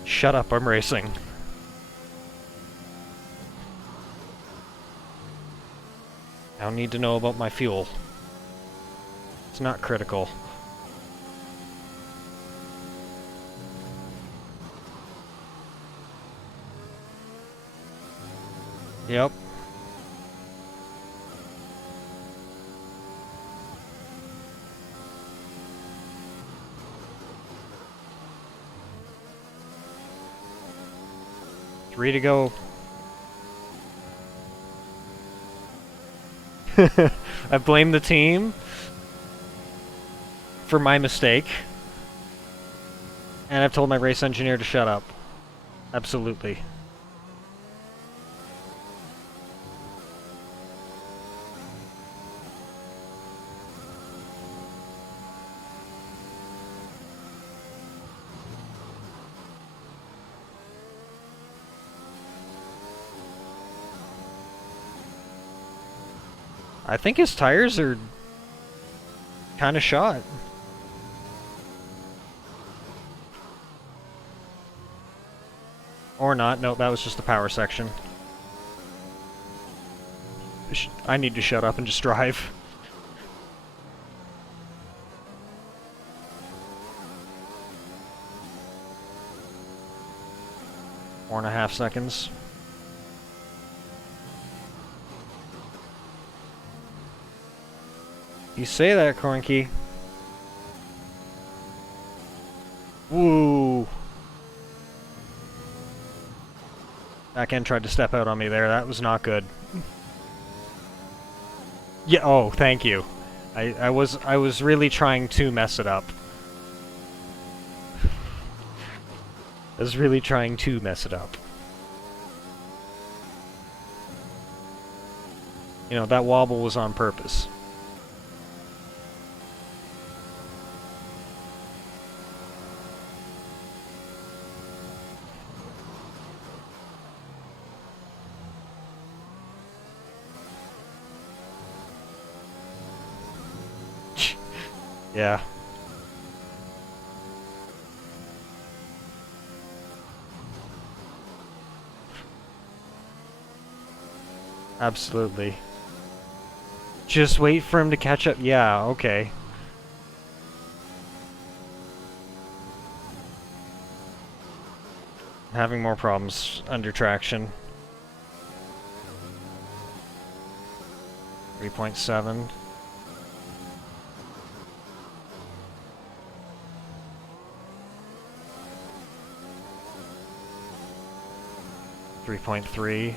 Shut up, I'm racing. I don't need to know about my fuel. It's not critical. Yep. Three to go. I blame the team for my mistake. And I've told my race engineer to shut up. Absolutely. I think his tires are kind of shot. Or not. No, that was just the power section. I need to shut up and just drive. Four and a half seconds. You say that, Cornky. Woo! Back end tried to step out on me there. That was not good. Yeah. Oh, thank you. I was really trying to mess it up. I was really trying to mess it up. You know, that wobble was on purpose. Yeah. Absolutely. Just wait for him to catch up. Yeah, okay. Having more problems under traction. 3.7. Three point three.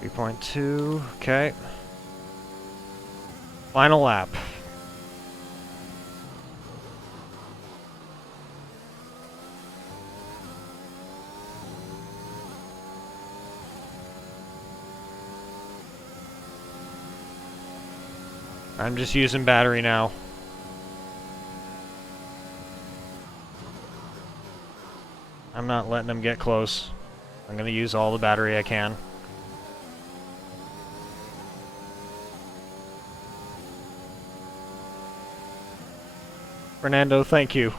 Three point two. Okay. Final lap. I'm just using battery now. I'm not letting them get close. I'm gonna use all the battery I can. Fernando, thank you.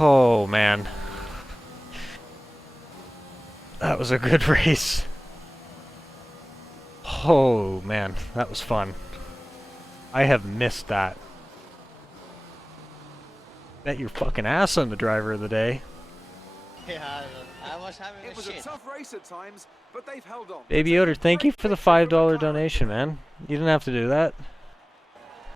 Oh, man. That was a good race. Oh, man. That was fun. I have missed that. Bet your fucking ass on the driver of the day. Yeah, I was having It was a tough race at times, but they've held on. Baby Yoder, thank you for the $5 donation, man. You didn't have to do that.